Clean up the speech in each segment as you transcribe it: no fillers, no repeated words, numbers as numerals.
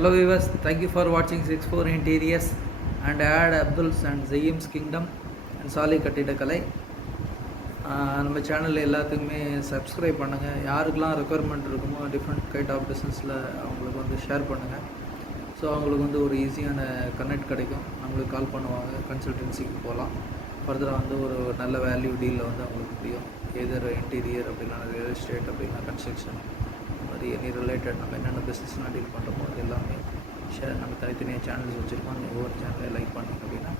Hello viewers, thank you for watching 64 Interiors and Ad Abdul's and Zayyim's Kingdom and Sali கட்டிடக்கலை. நம்ம சேனலில் எல்லாத்துக்குமே subscribe பண்ணுங்கள். யாருக்கெல்லாம் ரெக்குவயர்மெண்ட் இருக்குமோ டிஃப்ரெண்ட் கைண்ட் ஆஃப் பிஸ்னஸில் அவங்களுக்கு வந்து ஷேர் பண்ணுங்கள். ஸோ அவங்களுக்கு வந்து ஒரு ஈஸியான கனெக்ட் கிடைக்கும். நம்மளுக்கு கால் பண்ணுவாங்க, கன்சல்டன்சிக்கு போகலாம். ஃபர்தராக வந்து ஒரு நல்ல வேல்யூ டீலில் வந்து அவங்களுக்கு முடியும். எதர் இன்டீரியர் அப்படின்னா ரியல் எஸ்டேட் அப்படின்னா கன்ஸ்ட்ரக்ஷன் மாதிரி எனி ரிலேட்டட் நம்ம என்னென்ன பிஸ்னஸ்லாம் டீல் பண்ணுறோமோ அது எல்லாமே நம்ம தனித்தனியாக சேனல்ஸ் வச்சுருக்கோம். நீங்கள் ஒவ்வொரு சேனலையும் லைக் பண்ணிங்க அப்படின்னா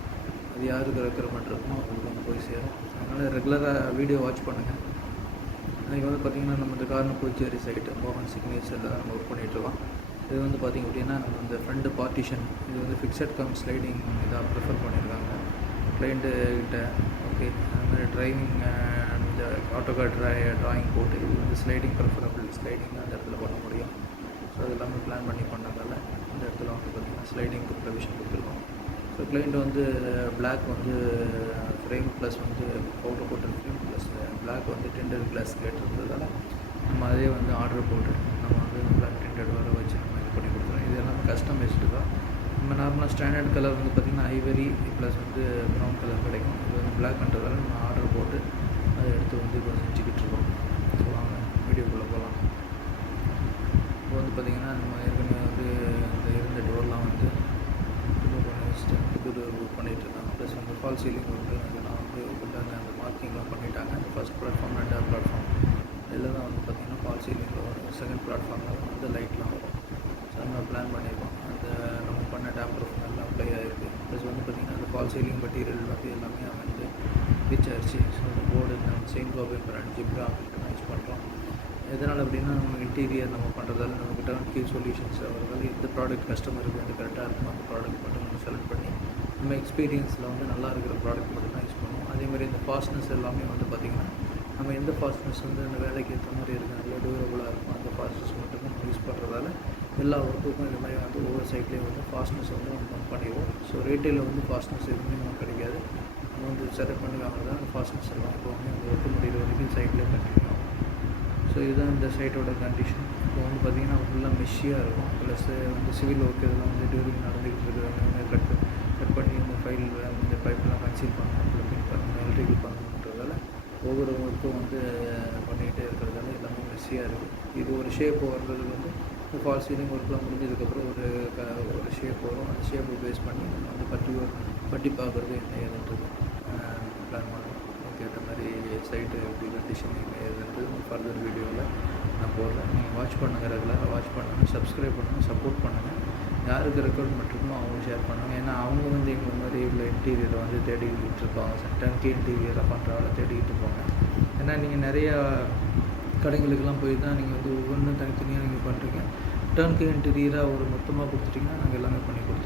அது யாருக்கு ரெக்குவயர்மெண்ட் இருக்குமோ அவங்களுக்கு வந்து போய் சேரும். அதனால் ரெகுலராக வீடியோ வாட்ச் பண்ணுங்கள். இன்றைக்கி வந்து பார்த்திங்கன்னா நம்ம இந்த கார்னபுச்சேரி சைட்டு மோகன் சிக்னேச்சரில் தான் நம்ம ஒர்க் பண்ணிகிட்ருக்கோம். இது வந்து பார்த்திங்க அப்படின்னா நம்ம இந்த ஃப்ரண்ட் பார்ட்டிஷன் இது வந்து ஃபிக்ஸட் கம் ஸ்லைடிங் இதாக ப்ரிஃபர் பண்ணியிருக்காங்க கிளைண்ட்டு கிட்ட. ஓகே, அதுமாதிரி ட்ரைவிங் இந்த ஆட்டோகார்ட் ட்ராயிங் போட்டு இது வந்து ஸ்லைடிங் ப்ரிஃபரபிள் ஸ்லைடிங் அந்த இடத்துல பண்ண முடியும். ஸோ அது எல்லாமே பிளான் பண்ணி பண்ணதால் இந்த இடத்துல வந்து பார்த்திங்கன்னா ஸ்லைடிங்க்கு ப்ரொவிஷன் கொடுத்துருக்கோம். ஸோ கிளைண்ட் வந்து பிளாக் வந்து ஃப்ரேம் ப்ளஸ் வந்து பவுடர் போட்டு ஃப்ரேம் ப்ளஸ் பிளாக் வந்து டெண்டர் கிளாஸ் கேட்டிருந்ததால் நம்ம அதே வந்து ஆர்டர் போட்டு நம்ம வந்து பிளாக் டெண்டட் வர வச்சு நம்ம இது பண்ணி கொடுத்துருவோம். இது எல்லாமே கஸ்டமைஸ்டு தான். நம்ம நார்மலாக ஸ்டாண்டர்ட் கலர் வந்து பார்த்திங்கன்னா ஐவரி ப்ளஸ் வந்து ப்ரௌன் கலர் கிடைக்கும். இது வந்து பிளாக்ன்றதால நம்ம ஆர்டர் போட்டு அதை எடுத்து வந்து இப்போ செஞ்சுக்கிட்டு இருக்கோம். ஸோ வாங்க வீடியோக்குள்ளே போகலாம். இப்போ வந்து பார்த்திங்கன்னா நம்ம ஏற்கனவே வந்து இந்த இருந்த டோர்லாம் வந்து ரிமூவ் பண்ணி வச்சுட்டு புது டோர் புக் பண்ணிகிட்ருக்காங்க. ப்ளஸ் வந்து ஃபால் சீலிங் வந்து அதெல்லாம் வந்து ஃபுல்லாக அந்த மார்க்கிங்லாம் பண்ணிட்டாங்க. அந்த ஃபஸ்ட் பிளாட்ஃபார்ம் ரெண்டாவது பிளாட்ஃபார்ம் இதில் தான் வந்து பார்த்திங்கன்னா ஃபால் சீலிங்கில் வரும். செகண்ட் பிளாட்ஃபார்மில் வந்து லைட்லாம் வரும். ஸோ நம்ம பிளான் பண்ணியிருக்கோம். அந்த நம்ம பண்ண டேம் ப்ரூஃப் நல்லா அப்ளை ஆகிருக்கு. ப்ளஸ் வந்து பார்த்திங்கன்னா அந்த ஃபால் சீலிங் மெட்டீரியல் வந்து எல்லாமே வந்து ரீச் ஆயிடுச்சு. ஸோ அந்த போர்டு நம்ம செயின் கோபர் பிராண்ட் ஜிப்ரா அப்படின்ட்டு யூஸ் பண்ணுறோம். எதனால் அப்படின்னா நம்ம இன்டீரியர் நம்ம பண்ணுறதால நமக்கு டர்ன் கீ சொல்யூஷன்ஸ் வரதால் எந்த ப்ராடக்ட் கஸ்டமருக்கு வந்து கரெக்டாக இருக்கும் அந்த ப்ராடக்ட் மட்டும் நம்ம செலக்ட் பண்ணி நம்ம எக்ஸ்பீரியன்ஸில் வந்து நல்லா இருக்கிற ப்ராடக்ட் மட்டும் தான் யூஸ் பண்ணுவோம். அதேமாதிரி இந்த ஃபாஸ்ட்னஸ் எல்லாமே வந்து பார்த்திங்கன்னா நம்ம எந்த ஃபாஸ்ட்னஸ் வந்து அந்த வேலைக்கு ஏற்ற மாதிரி இருக்குது நல்ல டியூரபுளாக இருக்கும் அந்த ஃபாஸ்ட்னஸ் மட்டும் நம்ம யூஸ் பண்ணுறதால எல்லா ஒர்க்குக்கும் இந்த மாதிரி வந்து ஒவ்வொரு சைட்லேயும் வந்து ஃபாஸ்ட்னஸ் வந்து நம்ம பண்ணிடுவோம். ஸோ ரேட்டில் வந்து ஃபாஸ்ட்னஸ் எதுவுமே நமக்கு கிடைக்காது. நம்ம வந்து செலக்ட் பண்ணி வாங்குறதா அந்த ஃபாஸ்ட்னஸ் எல்லாம் எப்போவுமே அந்த ஒர்க்கு முடிகிற வரைக்கும் சைட்லேயே கண்டினியூ ஆகும். ஸோ இதுதான் இந்த சைட்டோட கண்டிஷன். இப்போ வந்து பார்த்திங்கன்னா ஃபுல்லாக மெஷியாக இருக்கும். ப்ளஸ் வந்து சிவில் ஒர்க் இதெல்லாம் வந்து டியூரிங் நடந்துக்கிட்டு இருக்கிறது கட் பண்ணி இந்த ஃபைல் இந்த பைப்லாம் கன்சீல் பண்ணணும், ப்ளம்பிங் பண்ணணும், எலக்ட்ரிக்கல் பண்ணணுன்றதால ஒவ்வொரு ஒர்க்கும் வந்து பண்ணிக்கிட்டே இருக்கிறதால எல்லாமே மெஸ்ஸியாக இருக்குது. இது ஒரு ஷேப் வர்றதுக்கு வந்து இந்த ஃபால் சீலிங் ஒர்க்லாம் முடிஞ்சதுக்கப்புறம் ஒரு ஷேப் வரும். அந்த ஷேப்பை பேஸ் பண்ணி நம்ம வந்து பட்டி பார்க்குறது என்ன ஏதுன்றது பிளான் பண்ணுவோம். அதுக்கேற்ற மாதிரி சைட்டு எப்படி கண்டிஷன் என்ன ஏதுன்றது ஃபர்தர் வீடியோவில் நான் போடுறேன். நீங்கள் வாட்ச் பண்ணுங்கள், ரெகுலராக வாட்ச் பண்ணுங்கள், சப்ஸ்கிரைப் பண்ணுங்கள், சப்போர்ட் பண்ணுங்கள். யாருக்கு ரெக்குவயர்மெண்ட் இருக்குமோ அவங்க ஷேர் பண்ணுவாங்க. ஏன்னா அவங்க வந்து எங்களை மாதிரி இவ்வளோ இன்டீரியரை வந்து தேடிக்கிட்டு இருப்பாங்க. டர்ன்கி இன்டீரியராக பண்ணுறவங்கள தேடிக்கிட்டு இருப்பாங்க. ஏன்னா நீங்கள் நிறையா கடைகளுக்கெல்லாம் போய் தான் நீங்கள் வந்து ஒவ்வொன்றும் தனித்தனியாக நீங்கள் பண்ணுறீங்க. டர்ன்கி இன்டீரியராக ஒரு மொத்தமாக கொடுத்துட்டிங்கன்னா நாங்கள் எல்லாமே பண்ணி கொடுத்துருவோம்.